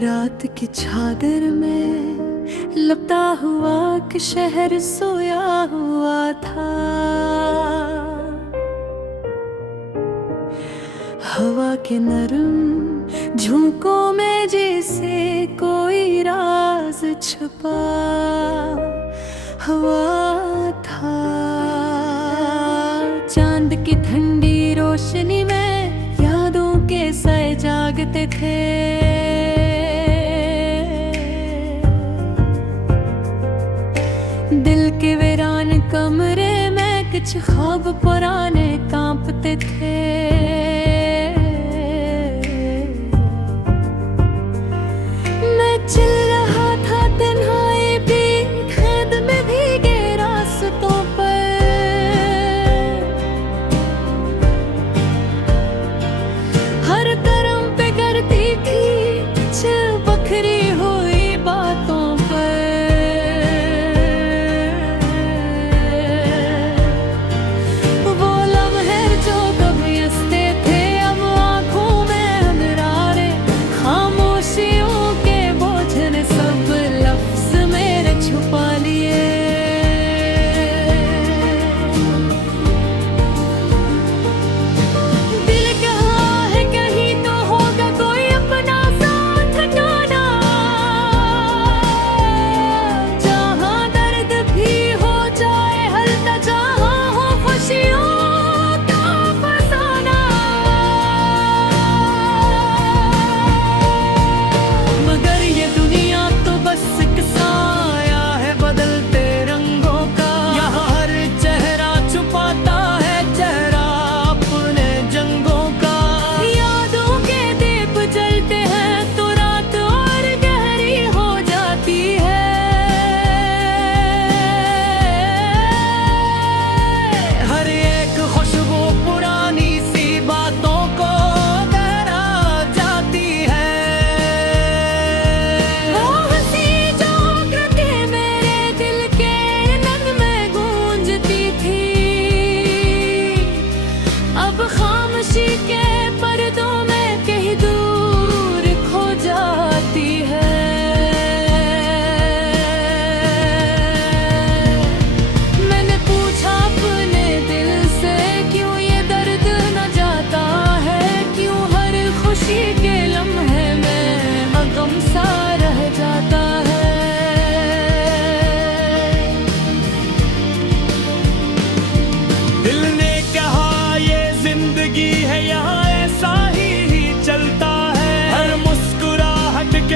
रात की चादर में लपटा हुआ कि शहर सोया हुआ था। हवा के नरम झोंकों में जैसे कोई राज छुपा हुआ था। चांद की ठंडी रोशनी में यादों के साए जागते थे। दिल के वीरान कमरे में कुछ ख्वाब पुराने कांपते थे। मैं चल रहा था तन्हाई भी खुद में भीगे रास्तों पर। हर कदम पे करती थी कुछ बखरी हुई बातों पर।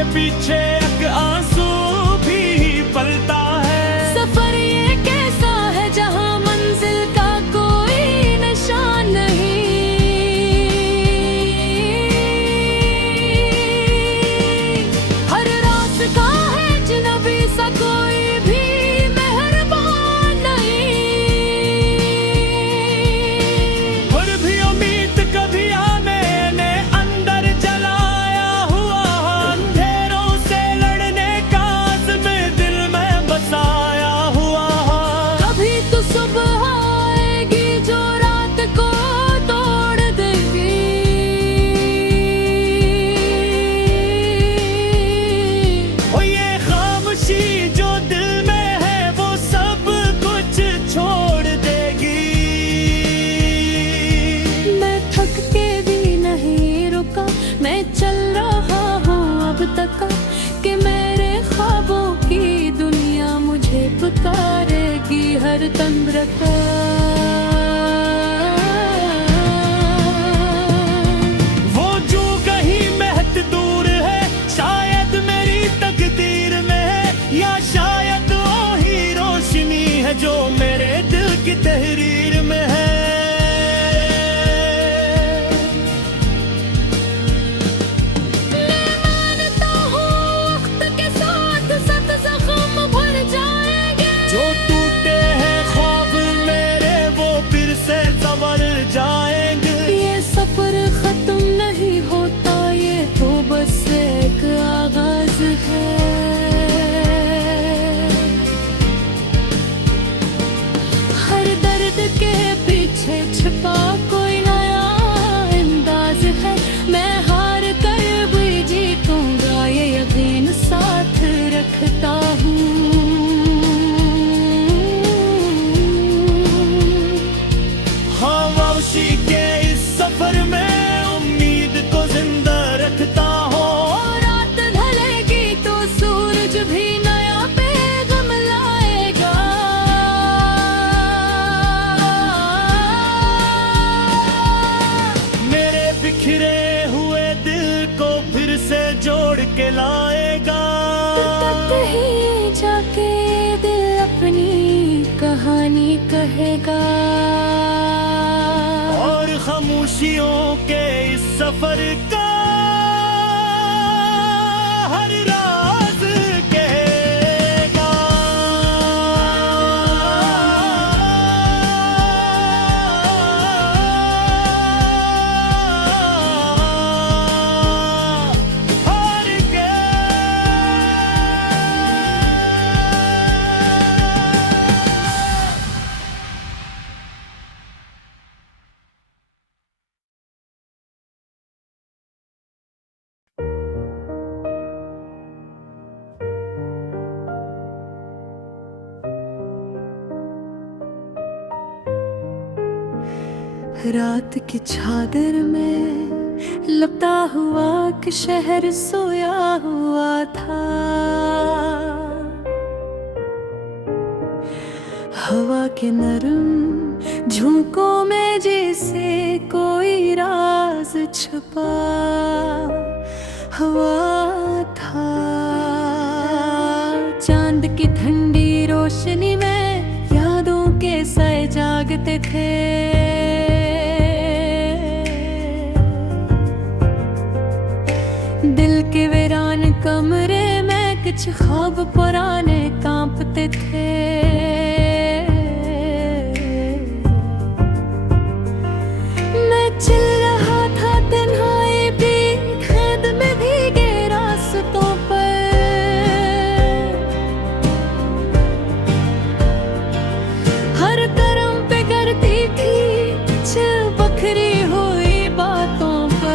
पीछे एक आंसू भी पलता है। सफर ये कैसा है जहां मंजिल का कोई निशान नहीं। हर रास्ता है अजनबी सा, कोई भी मेहरबान नहीं। और भी उम्मीद कभी आने ने अंदर जलाया हुआ। कि मेरे ख्वाबों की दुनिया मुझे पुकारेगी हर तंद्र का। वो जो कहीं महत दूर है, शायद मेरी तकदीर में है, या शायद वो ही रोशनी है जो मेरे दिल की तहरीर में है। जो टूटे हैं ख्वाब मेरे वो फिर से संवर जाएंगे। ये सफर खत्म नहीं होता, ये तो बस एक आगाज है। हर दर्द के पीछे छिपा कोई नया अंदाज है। मैं हार कर भी जीतूंगा ये रहेगा। और खामोशियों के इस सफर का हर राज कहेगा। हार गए। रात की चादर में लपटा हुआ कि शहर सोया हुआ था। हवा के नरम झोंकों में जैसे कोई राज छुपा हुआ था। चांद की ठंडी रोशनी में यादों के साए जागते थे। दिल के वीरान कमरे में कुछ ख्वाब पुराने कांपते थे। मैं चल रहा था तन्हाई भी खुद में भीगे रास्तों पर। हर कदम पे करती थी कुछ बखरी हुई बातों पर।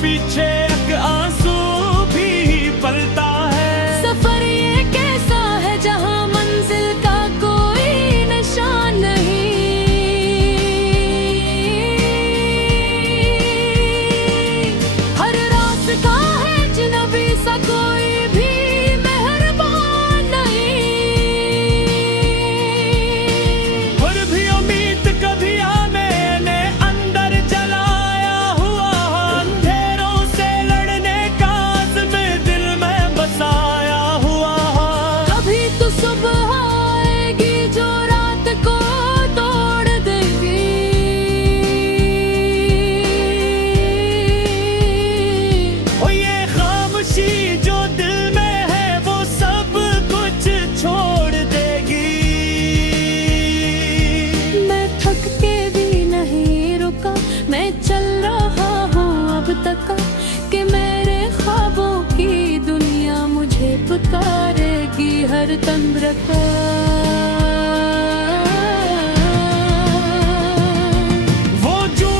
पीछे एक आंसू भी पलता है। सफर ये कैसा है जहां मंजिल का कोई निशान नहीं। हर रास्ता है अजनबी सा कोई भी मेहरबान नहीं। और भी उम्मीद कभी मैंने अंदर जलाया हुआ। कि मेरे ख्वाबों की दुनिया मुझे पुकारेगी हर तंद्र का। वो जो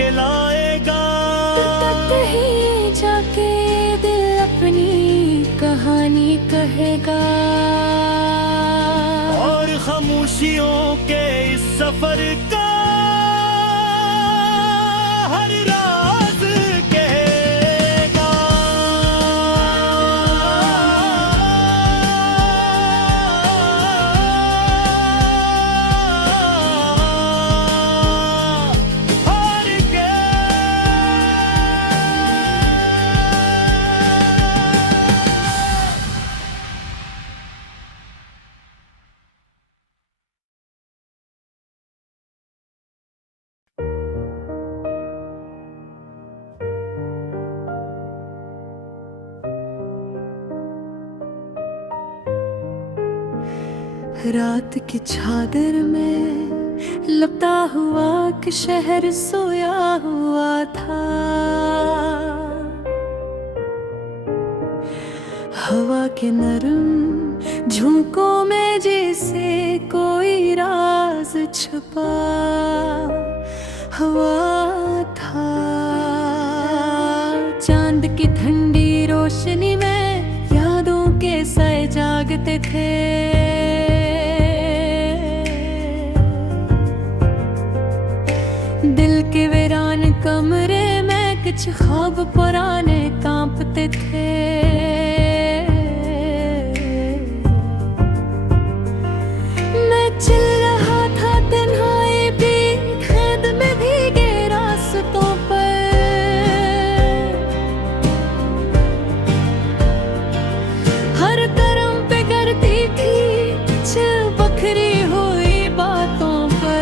के लाएगा। तब ही जाके दिल अपनी कहानी कहेगा, और खामोशियों के इस सफर का हर राज कहेगा। रात की चादर में लपटा हुआ कि शहर सोया हुआ था। हवा के नरम झोंकों में जैसे कोई राज छुपा हुआ था। चांद की ठंडी रोशनी में यादों के साए जागते थे। दिल के वीरान कमरे में कुछ ख्वाब पुराने कांपते थे। मैं चल रहा था तन्हाई भी खुद में भीगे रास्तों पर। हर कदम पे करती थी कुछ बखरी हुई बातों पर।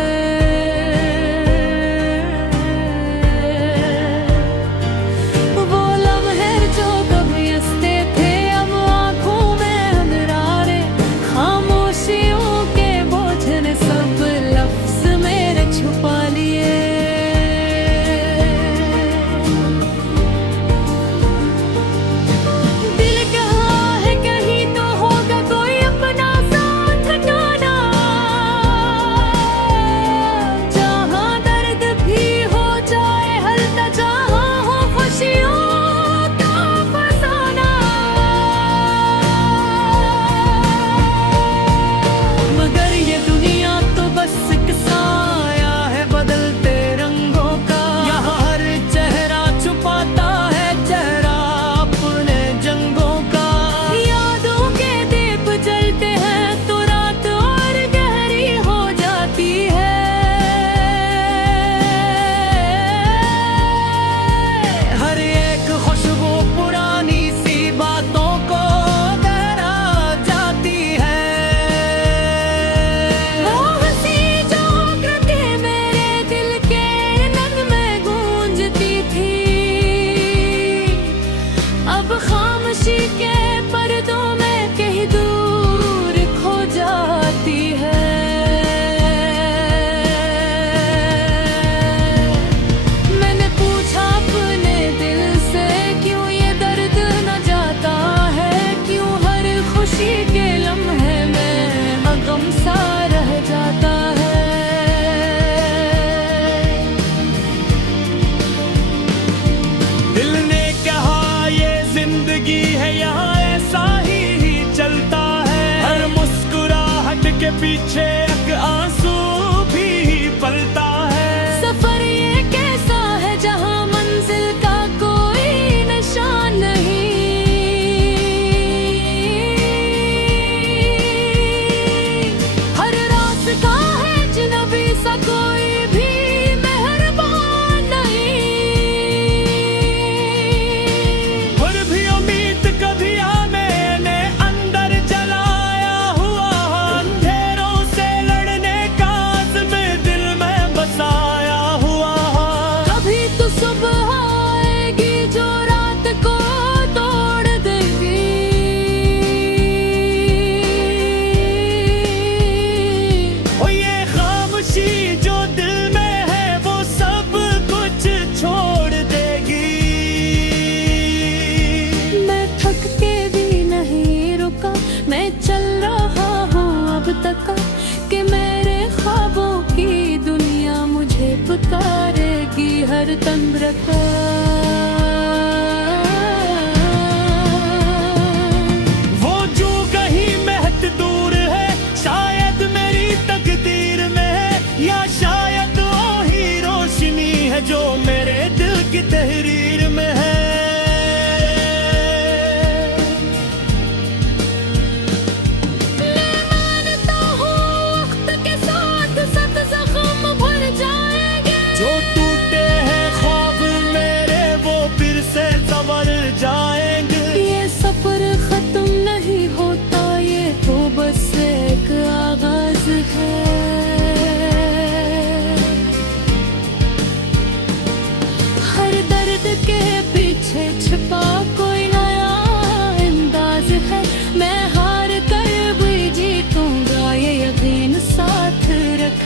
पीछे एक आंसू भी पलता है। सफर ये कैसा है जहां मंजिल का कोई निशान नहीं। हर रास्ता है अजनबी सा, कोई भी मेहरबान नहीं। और भी उम्मीद कभी मैंने अंदर जलाया हुआ, अंधेरों से लड़ने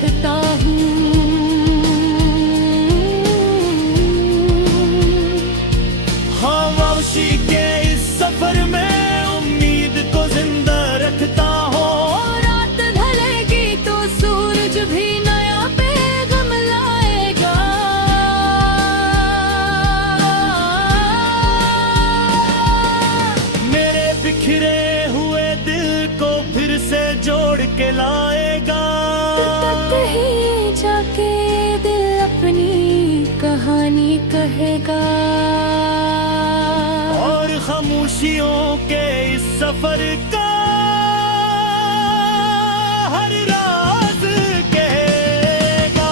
रखता हूँ। हाँ, वापसी के इस सफर में उम्मीद को जिंदा रखता हूँ। रात ढलेगी तो सूरज भी नया पैगाम लाएगा। मेरे बिखरे हुए दिल को फिर से जोड़ के लाएगा। कहीं जाके दिल अपनी कहानी कहेगा। और खामोशियों के इस सफर का हर राज कहेगा।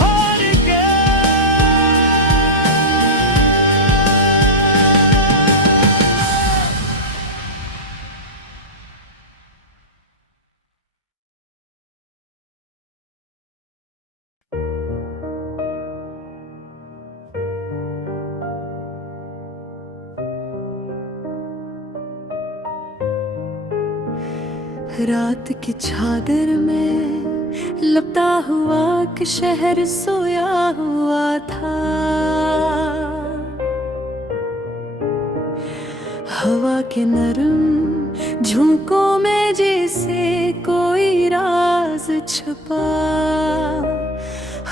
हार के रात की चादर में लपटा हुआ कि शहर सोया हुआ था। हवा के नरम झोंकों में जैसे कोई राज छुपा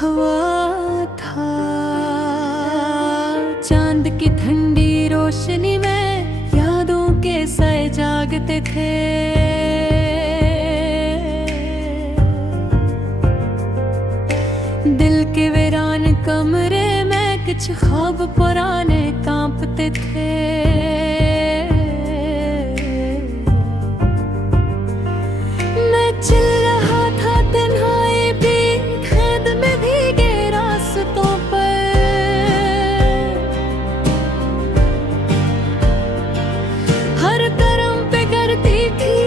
हुआ था। चांद की ठंडी रोशनी में यादों के साए जागते थे। दिल के वीरान कमरे में कुछ ख्वाब पुराने कांपते थे। मैं चल रहा था तन्हाई भी खाद में भीगे रास्तों पर। हर कदम पे करती थी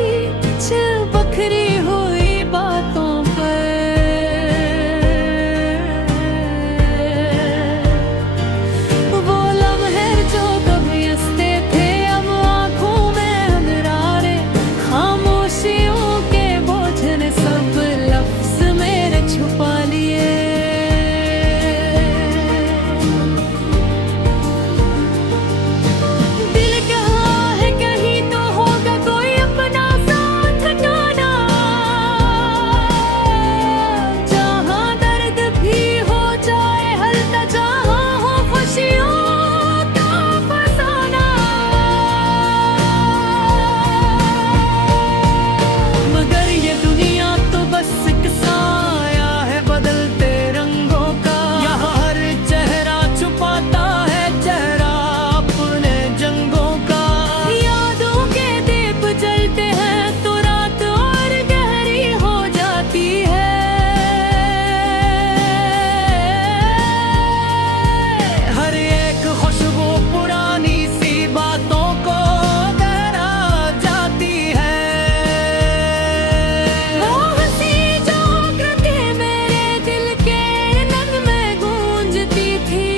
कुछ बखरी हुई बातों पर। वो लम्हे जो कभी हंसते थे अब आंखों में अंधेरे। खामोशियों के बोझ ने सब लफ्ज मेरे छुपा लिए। दिल कहा है कहीं तो होगा कोई अपना साथ ठिकाना। जहाँ दर्द भी हो जाए हल्का, जहाँ हो खुशियों का फसाना। मगर ये दुनिया तो बस एक साया है बदलते रंगों का। यहाँ हर चेहरा छुपाता है चेहरा अपने जंगों का। यादों के दीप जलते हैं तो रात और गहरी हो जाती है। हर एक खुशबू पुरानी सी बातों को गहरा जाती है। वो हंसी जो कृति मेरे दिल के नग में गूंजती थी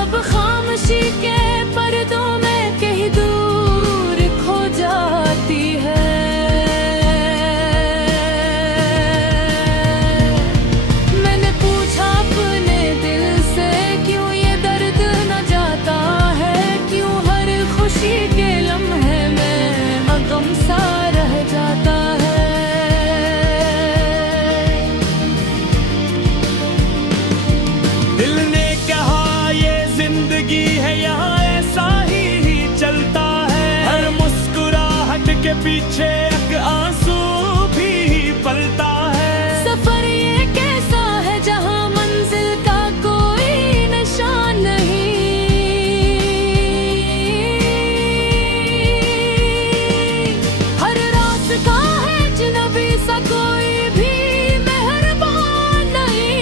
अब खामोशी के पर्दों में कहीं दूर खो जाती है। मैंने पूछा अपने दिल से क्यों ये दर्द न जाता है। क्यों हर खुशी के लम्हे में गम सा रह जाता है। दिल ने कहा ये जिंदगी है यहाँ ऐसा ही चलता है। हर मुस्कुराहट के पीछे एक आंसू भी पलता है। सफर ये कैसा है जहाँ मंजिल का कोई निशान नहीं। हर रास्ता है अजनबी सा, कोई भी मेहरबान नहीं।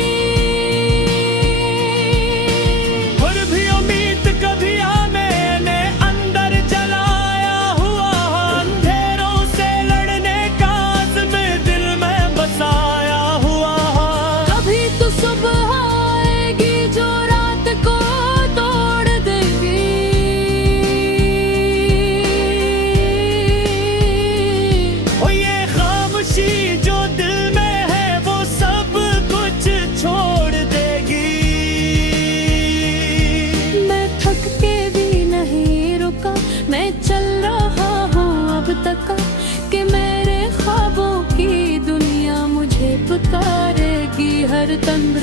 और भी उम्मीद कभी मैंने अंदर जलाया हुआ अंधेरों से लड़ने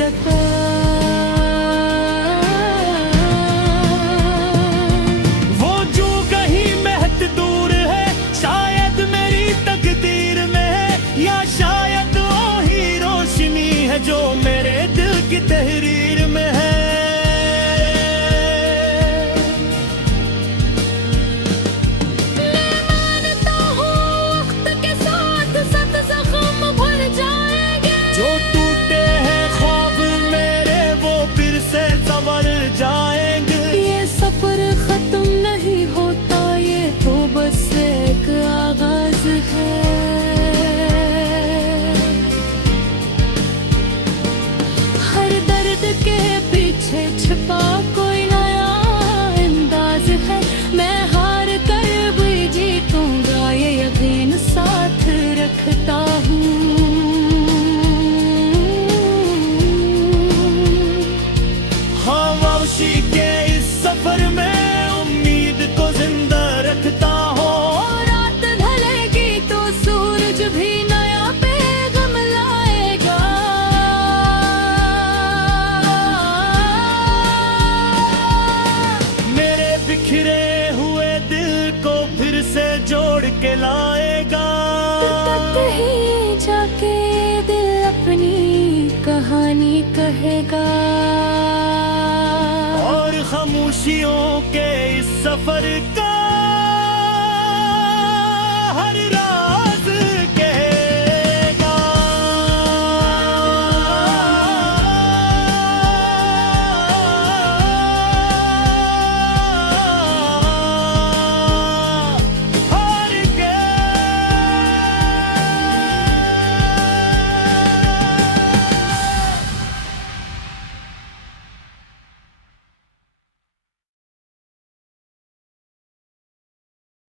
सका। वो जो कहीं महत दूर है, शायद मेरी तकदीर में है, या शायद वो ही रोशनी है जो मेरे दिल की तहरीर में है। मैं मानता हूँ वक्त के साथ सत जख्म भर जाएंगे, जो टूटे हैं ख्वाब मेरे वो फिर से संवर जाएंगे। ये सफर खत्म नहीं होता, ये तो बस एक आगाज है। हर दर्द के पीछे छिपा कोई नया अंदाज है। मैं हार कर भी जीतूंगा, ये यकीन साथ रखता हूँ। हाँ, वापसी के इस सफर में उम्मीद को जिंदा रखता हूँ। रात ढलेगी तो सूरज भी नया पैगाम लाएगा। मेरे बिखरे हुए दिल को फिर से जोड़ के लाएगा। तब ही जाके दिल अपनी कहानी कहेगा। और खामोशियों के इस सफर का